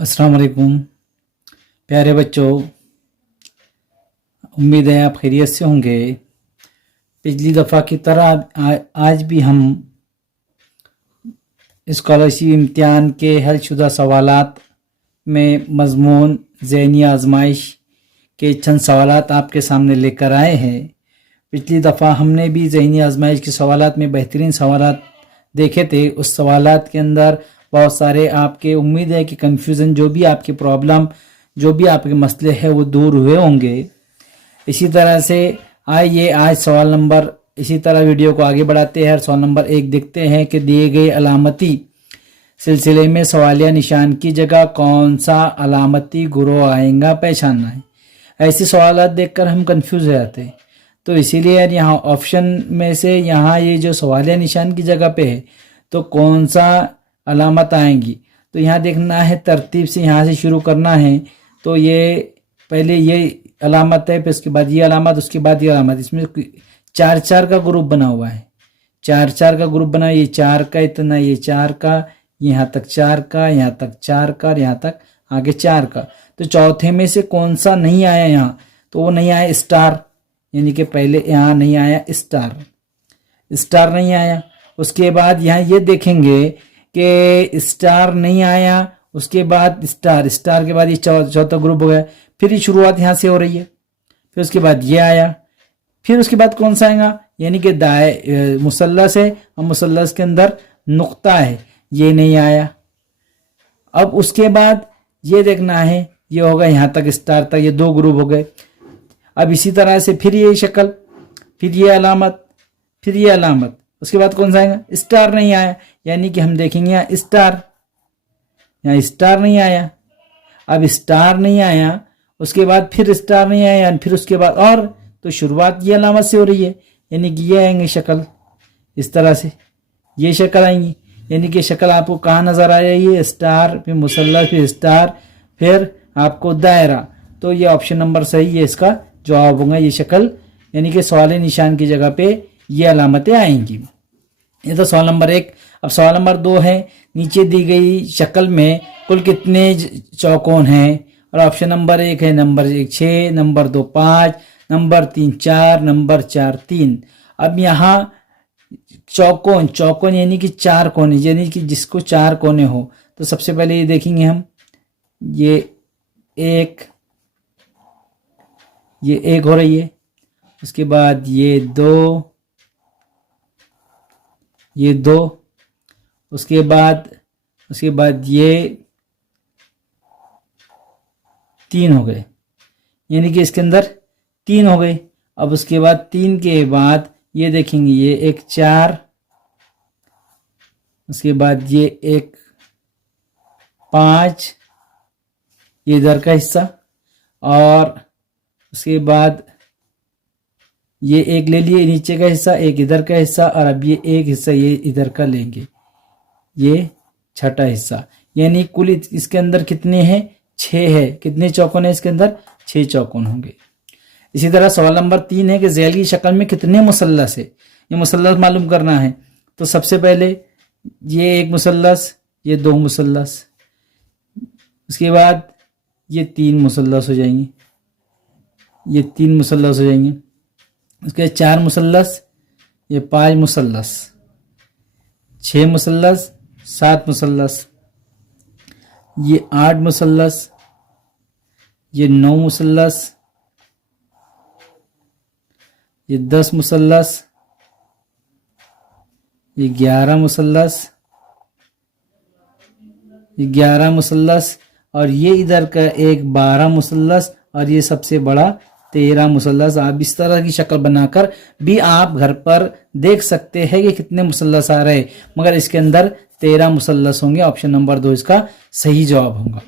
अस्सलाम वालेकुम प्यारे बच्चों, उम्मीद है आप खैरियत से होंगे। पिछली दफ़ा की तरह आज भी हम स्कॉलरशिप इम्तिहान के हलशुदा सवालात में मज़मून ज़हनी आजमाइश के चंद सवालात आपके सामने लेकर आए हैं। पिछली दफ़ा हमने भी ज़हनी आजमाइश के सवालात में बेहतरीन सवालात देखे थे। उस सवालात के अंदर बहुत सारे आपके उम्मीद है कि कन्फ्यूज़न, जो भी आपकी प्रॉब्लम, जो भी आपके मसले हैं वो दूर हुए होंगे। इसी तरह से आइए आज सवाल नंबर, इसी तरह वीडियो को आगे बढ़ाते हैं। सवाल नंबर 1 देखते हैं कि दिए गए अलामती सिलसिले में सवालिया निशान की जगह कौन सा अलामती गुरोह आएगा, पहचानना है। ऐसे सवालात देखकर हम कंफ्यूज हो जाते हैं, तो इसीलिए यार यहाँ ऑप्शन में से यहाँ ये जो सवालिया निशान की जगह पे है तो कौन सा अलामत आएंगी, तो यहाँ देखना है तरतीब से, यहाँ से शुरू करना है। तो ये पहले ये अलामत है, फिर उसके बाद ये अलामत, उसके बाद ये अलामत। इसमें 4-4 का ग्रुप बना हुआ है, 4-4 का ग्रुप बना। ये 4 का इतना, ये 4 का, यहाँ तक 4 का, यहाँ तक 4 का, यहाँ तक आगे 4 का। तो चौथे में से कौन सा नहीं आया यहाँ, तो वो नहीं आया स्टार, यानी कि पहले यहाँ नहीं आया स्टार नहीं आया। उसके बाद यहाँ ये देखेंगे कि स्टार नहीं आया, उसके बाद स्टार के बाद ये चौथा ग्रुप हो गया। फिर ये शुरुआत यहाँ से हो रही है, फिर उसके बाद ये आया, फिर उसके बाद कौन सा आएगा, यानी कि मुसल्लस है और मुसल्लस के अंदर नुक्ता है, ये नहीं आया। अब उसके बाद ये देखना है, ये होगा यहाँ तक स्टार तक, ये 2 ग्रुप हो गए। अब इसी तरह से फिर ये शक्ल, फिर ये अलामत, फिर ये अलामत, उसके बाद कौन सा आएगा, स्टार नहीं आया, यानी कि हम देखेंगे यहाँ स्टार नहीं आया। अब स्टार नहीं आया, उसके बाद फिर स्टार नहीं आया, फिर उसके बाद और, तो शुरुआत ये अलामत से हो रही है, यानी कि ये आएंगे शक्ल इस तरह से, ये शक्ल आएंगी। यानी कि शक्ल आपको कहाँ नज़र आ रही है, स्टार, फिर मुसल्लस, फिर स्टार, फिर आपको दायरा। तो ये ऑप्शन नंबर सही है, इसका जवाब होगा ये शक्ल, यानी कि सवाल निशान की जगह पे ये अलामतें आएंगी। ये तो सवाल नंबर 1। अब सवाल नंबर 2 है, नीचे दी गई शक्ल में कुल कितने चौकोन हैं, और ऑप्शन नंबर 1 है, नंबर 1 6, नंबर 2 5, नंबर 3 4, नंबर 4 3। अब यहाँ चौकोन यानी कि 4 कोने, यानी कि जिसको 4 कोने हो, तो सबसे पहले ये देखेंगे हम, ये एक हो रही है, उसके बाद ये 2, उसके बाद ये 3 हो गए, यानी कि इसके अंदर 3 हो गए। अब उसके बाद 3 के बाद ये देखेंगे, ये एक 4, उसके बाद ये एक 5, ये इधर का हिस्सा, और उसके बाद ये एक ले लिए नीचे का हिस्सा, एक इधर का हिस्सा, और अब ये एक हिस्सा ये इधर का लेंगे, ये छठा हिस्सा। यानी कुल इसके अंदर कितने हैं, 6 है। कितने चौकोन है इसके अंदर, 6 चौकोन होंगे। इसी तरह सवाल नंबर 3 है कि ज़ैल की शक्ल में कितने मुसल्लस है, ये मुसल्लस मालूम करना है। तो सबसे पहले ये एक मुसल्लस, ये 2 मुसल्लस, उसके बाद ये 3 मुसल्लस हो जाएंगे, ये 3 मुसल्लस हो जाएंगे, उसके 4 मुसल्लस, ये 5 मुसल्लस, 6 मुसल्लस, 7 मुसल्लस, ये 8 मुसल्लस, ये 9 मुसल्लस, ये 10 मुसल्लस, ये 11 मुसल्लस, ये 11 मुसल्लस, और ये इधर का एक 12 मुसल्लस, और ये सबसे बड़ा 13 मुसल्लस। आप इस तरह की शक्ल बनाकर भी आप घर पर देख सकते हैं कि कितने मुसल्लस आ रहे हैं, मगर इसके अंदर 13 मुसल्लस होंगे। ऑप्शन नंबर 2 इसका सही जवाब होगा।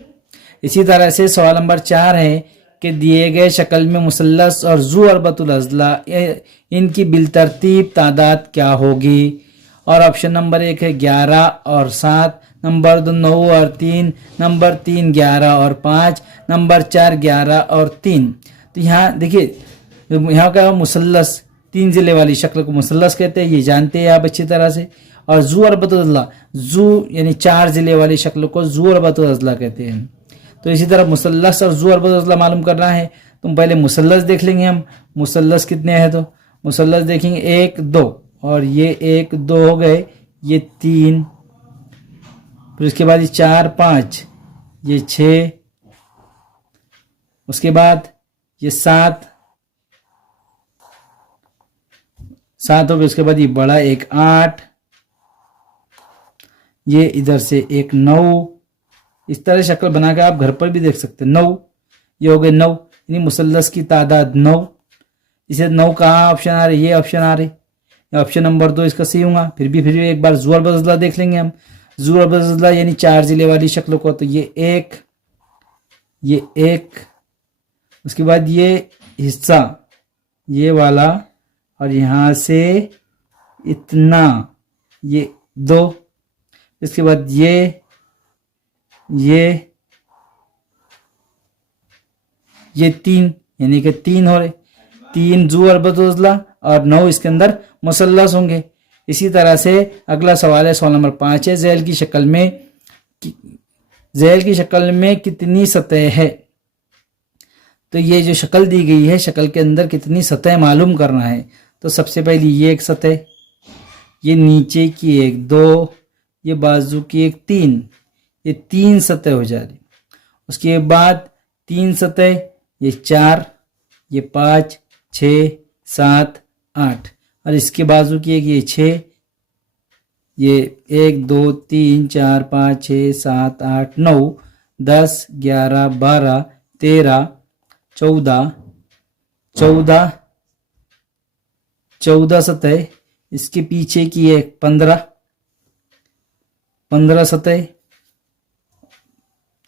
इसी तरह से सवाल नंबर 4 है कि दिए गए शक्ल में मुसल्लस और ज़ू अरबतुल अज़ला, इनकी बिलतरतीब तादाद क्या होगी, और ऑप्शन नंबर 1 है 11 और 7, नंबर 2 9 और 3, नंबर 3 11 और 5, नंबर 4 11 और 3। तो यहाँ देखिए, यहाँ का मुसल्लस, 3 ज़िले वाली शक्ल को मुसल्लस कहते हैं, ये जानते हैं आप अच्छी तरह से। और ज़ू अरबतुल अज़ला, ज़ू यानी 4 ज़िले वाली शक्ल को ज़ू अरबतुल अज़ला कहते हैं। तो इसी तरह मुसल्लस और ज़ू अरब अज़ला मालूम करना है तो पहले मुसल्लस देख लेंगे हम। मुसल्लस कितने हैं तो मुसल्लस देखेंगे 1 2 और ये 1 2 हो गए, ये 3, फिर उसके बाद ये 4 5, ये 6, उसके बाद ये 7 हो गए, उसके बाद ये बड़ा एक 8, ये इधर से एक 9। इस तरह शक्ल बनाकर आप घर पर भी देख सकते हैं। 9 ये हो गए 9, यानी मुसल्लस की तादाद 9। इसे 9 कहाँ ऑप्शन आ रहे, ये ऑप्शन आ रहे, ऑप्शन नंबर 2 इसका सही होगा। फिर भी एक बार ज़ू अरब अज़ला देख लेंगे हम। ज़ू अरब अज़ला यानी 4 जिले वाली शक्लों को, तो ये 1, उसके बाद ये हिस्सा ये वाला और यहाँ से इतना, ये 2, इसके बाद ये 3, यानी कि 3 हो रहे, 3 ज़ू अरब अज़ला और 9 इसके अंदर मुसल्लस होंगे। इसी तरह से अगला सवाल है, सवाल नंबर 5 है, ज़ैल की शक्ल में कितनी सतह है। तो ये जो शक्ल दी गई है, शक्ल के अंदर कितनी सतह मालूम करना है। तो सबसे पहली ये एक सतह, ये नीचे की एक 2, ये बाजू की एक 3, ये 3 सतह हो जा रही। उसके बाद 3 सतह, ये 4, ये 5 6 7 8 और इसके बाजू की एक ये 6, ये 1 2 3 4 5 6 7 8 9 10 11 12 13 14 सतह। इसके पीछे की एक 15 सतह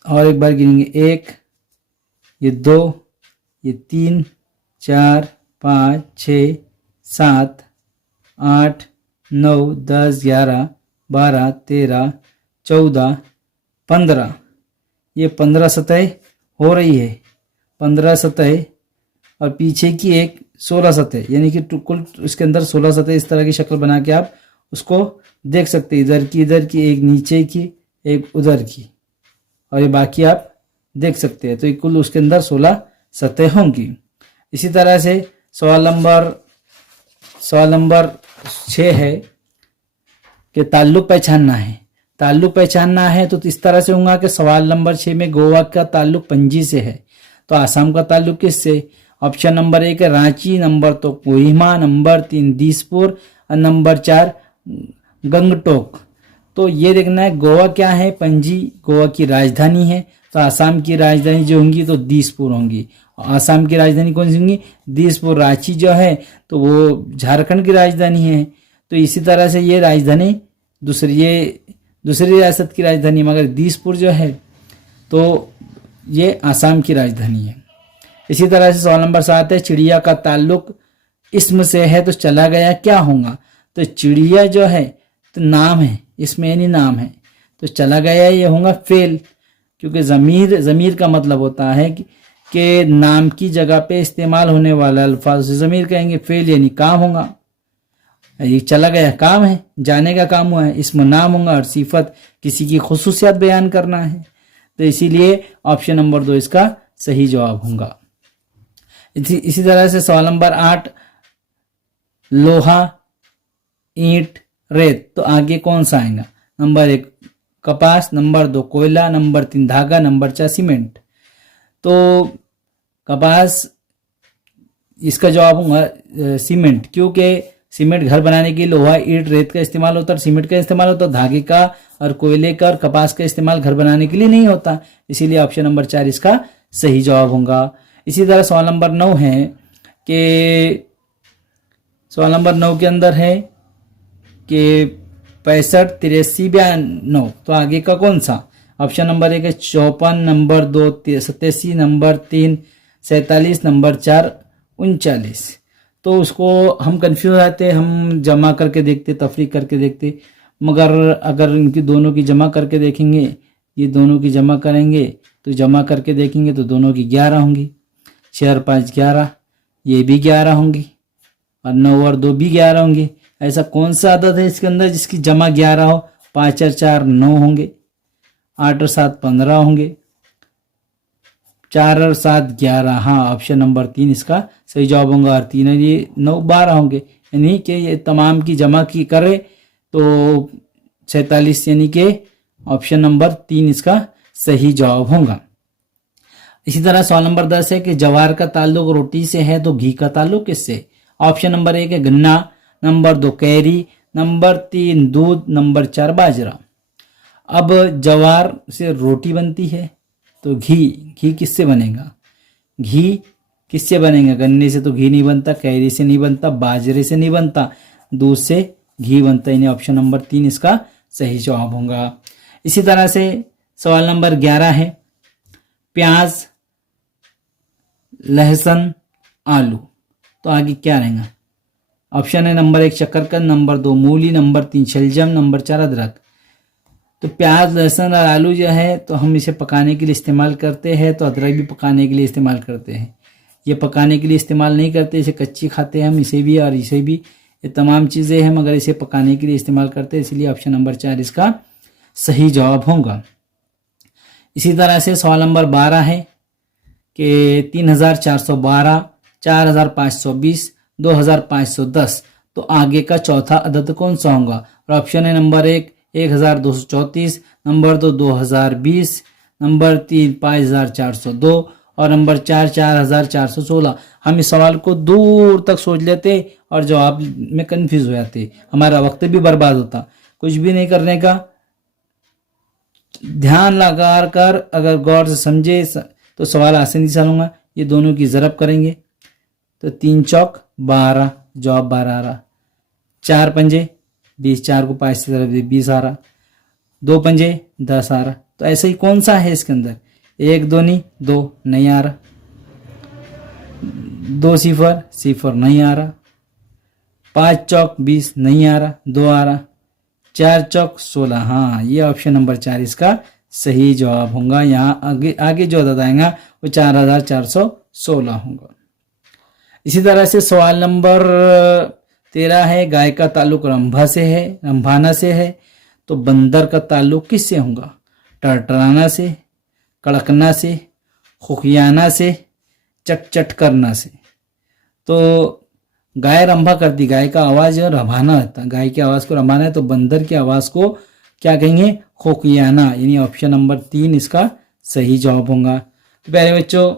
और एक बार गिनेंगे 1, ये 2, ये 3 4 5 6 7 8 9 10 11 12 13 14 15, ये 15 सतह हो रही है, 15 सतह और पीछे की एक 16 सतह, यानी कि कुल इसके अंदर 16 सतह। इस तरह की शक्ल बना के आप उसको देख सकते हैं, इधर की एक नीचे की एक उधर की, और ये बाकी आप देख सकते हैं। तो कुल उसके अंदर 16 सतह होंगी। इसी तरह से सवाल नंबर 6 है कि ताल्लुक पहचानना है तो इस तरह से होगा कि सवाल नंबर 6 में गोवा का ताल्लुक पणजी से है, तो आसाम का ताल्लुक किससे। ऑप्शन नंबर 1 है रांची, नंबर 2 कोहिमा, नंबर 3 दिसपुर और नंबर 4 गंगटोक। तो ये देखना है गोवा क्या है, पणजी गोवा की राजधानी है, तो आसाम की राजधानी जो होंगी तो दिसपुर होंगी। आसाम की राजधानी कौन सी होंगी, दिसपुर। रांची जो है तो वो झारखंड की राजधानी है। तो इसी तरह से ये राजधानी दूसरी रियासत की राजधानी, मगर दिसपुर जो है तो ये आसाम की राजधानी है। इसी तरह से सवाल नंबर 7 है, चिड़िया का ताल्लुक इस्म से है तो चला गया क्या होगा। तो चिड़िया जो है तो नाम है, इसमें यानी नाम है, तो चला गया ये होगा फेल, क्योंकि ज़मीर का मतलब होता है कि नाम की जगह पे इस्तेमाल होने वाला अल्फाज से ज़मीर कहेंगे, फेल यानी काम होगा। ये चला गया काम है, जाने का काम हुआ है, इसमें नाम होगा और सिफत किसी की खुसूसियत बयान करना है। तो इसीलिए ऑप्शन नंबर 2 इसका सही जवाब होगा। इसी तरह से सवाल नंबर 8, लोहा, ईंट, रेत, तो आगे कौन सा आएगा। नंबर 1 कपास, नंबर 2 कोयला, नंबर 3 धागा, नंबर 4 सीमेंट। तो कपास इसका जवाब होगा सीमेंट, क्योंकि सीमेंट घर बनाने के लिए लोहा, ईंट, रेत का इस्तेमाल होता है, सीमेंट का इस्तेमाल होता है। धागे का और कोयले का और कपास का इस्तेमाल घर बनाने के लिए नहीं होता, इसीलिए ऑप्शन नंबर 4 इसका सही जवाब होगा। इसी तरह सवाल नंबर 9 है कि सवाल नंबर 9 के अंदर है कि 65 83 92, तो आगे का कौन सा। ऑप्शन नंबर 1 है 54, नंबर 2 87, नंबर 3 47, नंबर 4 39। तो उसको हम कंफ्यूज आते, हम जमा करके देखते, तफरीक करके देखते, मगर अगर इनकी दोनों की जमा करके देखेंगे, ये दोनों की जमा करेंगे तो जमा करके देखेंगे तो दोनों की 11 होंगी, 6 और 5 11, ये भी 11 होंगी और 9 और 2 भी 11 होंगी। ऐसा कौन सा आदत है इसके अंदर जिसकी जमा 11 हो। 5 और 4 9 होंगे, 8 और 7 15 होंगे, 4 और 7 11, हाँ ऑप्शन नंबर 3 इसका सही जवाब होगा। और 3 और ये 9 12 होंगे, यानी कि ये तमाम की जमा की करे तो 47, यानी कि ऑप्शन नंबर 3 इसका सही जवाब होगा। इसी तरह सवाल नंबर 10 है कि जवार का ताल्लुक रोटी से है तो घी का ताल्लुक किससे? ऑप्शन नंबर 1 है गन्ना, नंबर 2 कैरी, नंबर 3 दूध, नंबर 4 बाजरा। अब जवार से रोटी बनती है तो घी किससे बनेगा? घी किससे बनेगा? गन्ने से तो घी नहीं बनता, कैरी से नहीं बनता, बाजरे से नहीं बनता, दूध से घी बनता, यानी ऑप्शन नंबर 3 इसका सही जवाब होगा। इसी तरह से सवाल नंबर 11 है प्याज, लहसुन, आलू, तो आगे क्या रहेगा? ऑप्शन है नंबर 1 शकरकंद, नंबर 2 मूली, नंबर 3 शलजम, नंबर 4 अदरक। तो प्याज, लहसुन और आलू जो है तो हम इसे पकाने के लिए इस्तेमाल करते हैं, तो अदरक भी पकाने के लिए इस्तेमाल करते हैं। ये पकाने के लिए इस्तेमाल नहीं करते, इसे कच्ची खाते हैं हम, इसे भी और इसे भी, ये तमाम चीज़ें हैं मगर इसे पकाने के लिए इस्तेमाल करते हैं, इसलिए ऑप्शन नंबर 4 इसका सही जवाब होगा। इसी तरह से सवाल नंबर 12 है कि 3412, 4520, 2510, तो आगे का चौथा अदद कौन सा होगा? और ऑप्शन है नंबर 1 1234, नंबर 2 2020, नंबर 3 5402 और नंबर 4 4416। हम इस सवाल को दूर तक सोच लेते और जवाब में कंफ्यूज हो जाते, हमारा वक्त भी बर्बाद होता। कुछ भी नहीं करने का, ध्यान लगा कर अगर गौर से समझे तो सवाल आसानी से हल होगा। ये दोनों की ज़रब करेंगे तो 3 चौक 12, जवाब 12 आ रहा। 4 पंजे 20, 4 को 5 से ज़रब दे 20 आ रहा। 2 पंजे 10 आ रहा। तो ऐसा ही कौन सा है इसके अंदर? 1 दूनी 2 नहीं आ रहा, 2 सिफर सिफर नहीं आ रहा, 5 चौक 20 नहीं आ रहा, 2 आ रहा, 4 चौक 16, हाँ ये ऑप्शन नंबर 4 इसका सही जवाब होगा। यहाँ आगे जो अदद आएगा वो 4416 होगा। इसी तरह से सवाल नंबर 13 है गाय का ताल्लुक रंभा से है, रंभाना से है, तो बंदर का ताल्लुक किससे होगा? टरटराना से, कड़कना से, खुखियाना से, चट करना से। तो गाय रंभा करती, गाय का आवाज़ रंभाना होता है, गाय की आवाज़ को रंभाना है, तो बंदर की आवाज़ को क्या कहेंगे? खोखियाना, यानी ऑप्शन नंबर 3 इसका सही जवाब होगा। तो प्यारे बच्चों,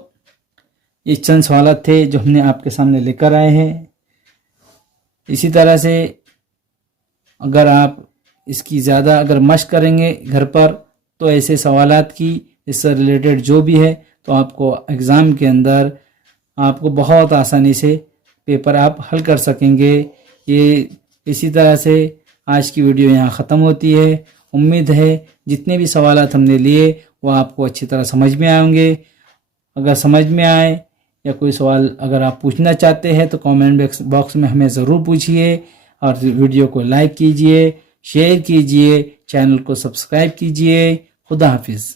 ये चंद सवाल थे जो हमने आपके सामने लेकर आए हैं। इसी तरह से अगर आप इसकी ज़्यादा अगर मश्क करेंगे घर पर तो ऐसे सवालात की इससे रिलेटेड जो भी है तो आपको एग्ज़ाम के अंदर आपको बहुत आसानी से पेपर आप हल कर सकेंगे। ये इसी तरह से आज की वीडियो यहाँ ख़त्म होती है। उम्मीद है जितने भी सवालात हमने लिए वो आपको अच्छी तरह समझ में आएंगे। अगर समझ में आए या कोई सवाल अगर आप पूछना चाहते हैं तो कमेंट बॉक्स में हमें ज़रूर पूछिए और वीडियो को लाइक कीजिए, शेयर कीजिए, चैनल को सब्सक्राइब कीजिए। खुदा हाफिज़।